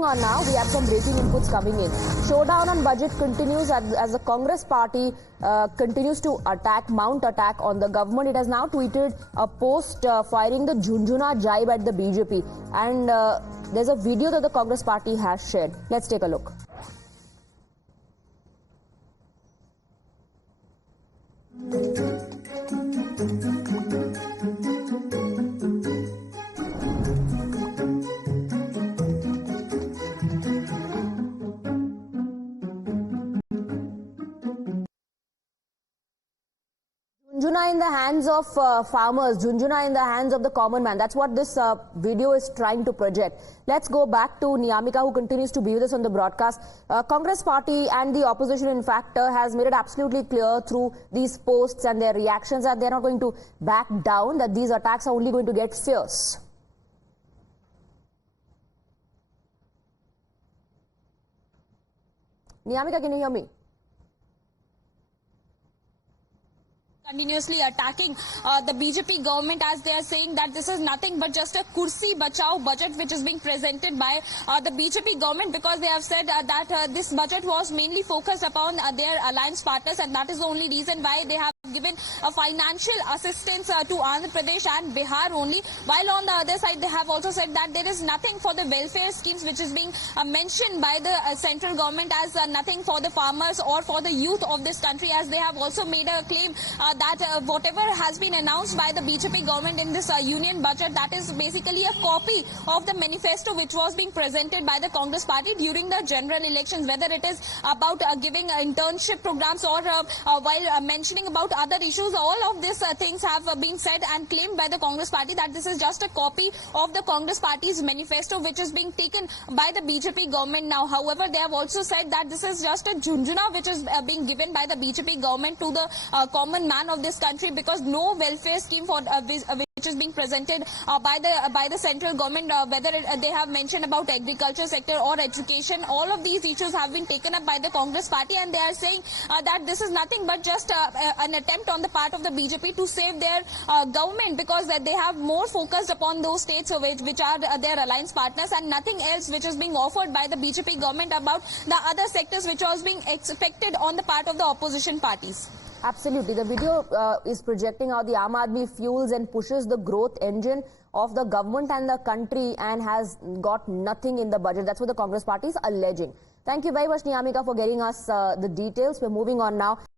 moving on now, we have some breaking inputs coming in. Showdown on budget continues as the Congress party continues to mount attack on the government. It has now tweeted a post firing the Jhunjhuna jibe at the BJP. And there's a video that the Congress party has shared. Let's take a look. Jhunjhuna in the hands of farmers, Jhunjhuna in the hands of the common man. That's what this video is trying to project. Let's go back to Niyamika, who continues to be with us on the broadcast. Congress party and the opposition, in fact, has made it absolutely clear through these posts and their reactions that they're not going to back down, that these attacks are only going to get fierce. Niyamika, can you hear me? Continuously attacking the BJP government, as they are saying that this is nothing but just a kursi bachao budget which is being presented by the BJP government, because they have said that this budget was mainly focused upon their alliance partners, and that is the only reason why they have given financial assistance to Andhra Pradesh and Bihar only. While on the other side, they have also said that there is nothing for the welfare schemes which is being mentioned by the central government as nothing for the farmers or for the youth of this country, as they have also made a claim that whatever has been announced by the BJP government in this union budget, that is basically a copy of the manifesto which was being presented by the Congress party during the general elections, whether it is about giving internship programs or while mentioning about other issues. All of these things have been said and claimed by the Congress party that this is just a copy of the Congress party's manifesto which is being taken by the BJP government now. However, they have also said that this is just a Jhunjhuna which is being given by the BJP government to the common man of this country, because no welfare scheme for which is being presented by the central government, whether they have mentioned about agriculture sector or education, all of these issues have been taken up by the Congress party, and they are saying that this is nothing but just an attempt on the part of the BJP to save their government, because they have more focused upon those states which are their alliance partners, and nothing else which is being offered by the BJP government about the other sectors which was being expected on the part of the opposition parties. Absolutely. The video is projecting how the Aam Aadmi fuels and pushes the growth engine of the government and the country and has got nothing in the budget. That's what the Congress party is alleging. Thank you very much, Niyamika, for getting us the details. We're moving on now.